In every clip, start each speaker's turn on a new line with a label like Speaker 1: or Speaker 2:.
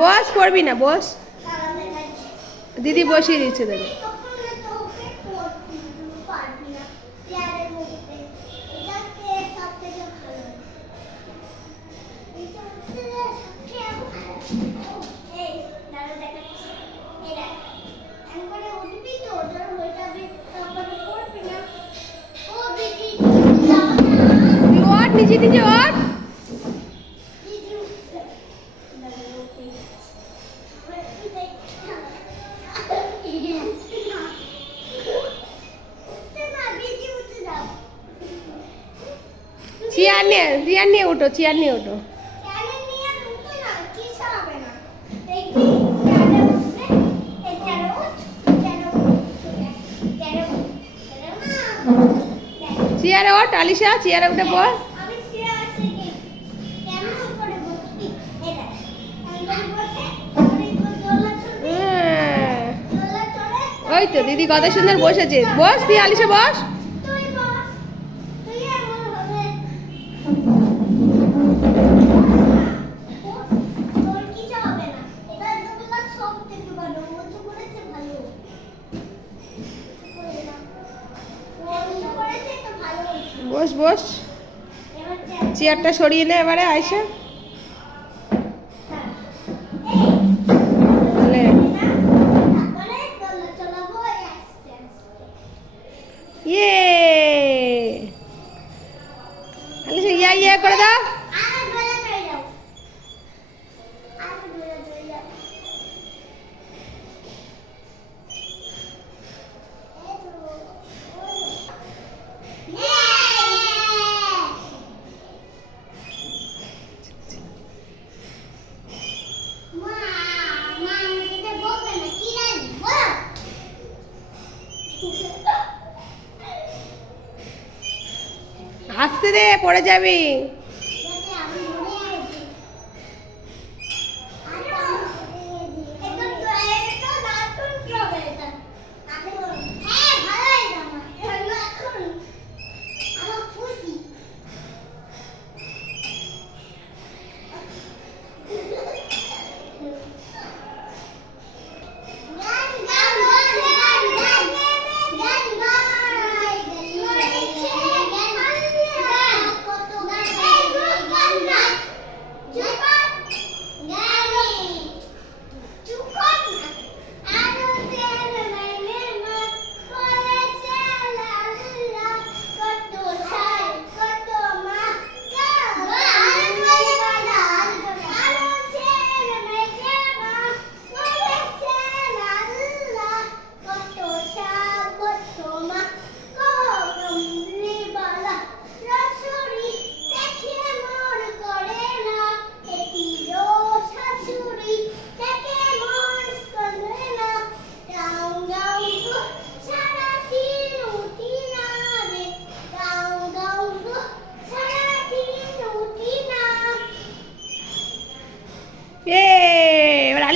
Speaker 1: বস
Speaker 2: পড়বি না বস। দিদি বসিয়ে দিচ্ছে
Speaker 1: তাহলে নিজে নিজে ওর
Speaker 2: চেয়ার নিয়ে চেয়ার নিয়ে ওঠো চেয়ার নিয়ে ওঠো চেয়ারে ওঠ আলিশা চেয়ারে উঠে
Speaker 1: পর
Speaker 2: ওই তো দিদি কত সুন্দর বসেছে। বস তুই আলিশা বস।
Speaker 1: বস
Speaker 2: বস। চেয়ারটা সরিয়ে নে এবারে আয়সা
Speaker 1: আস্তে
Speaker 2: দে পড়ে যাবি।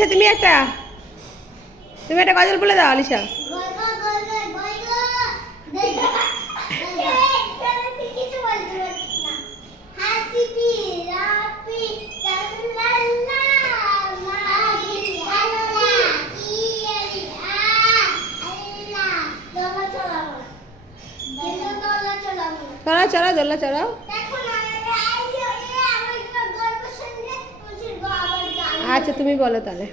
Speaker 2: আলিশা তুমি একটা তুমি একটা গজল বলে দাও আলিশা। চড়াও চড়াও দোল্লা চড়াও আচ্ছা তুমি বলো তাহলে।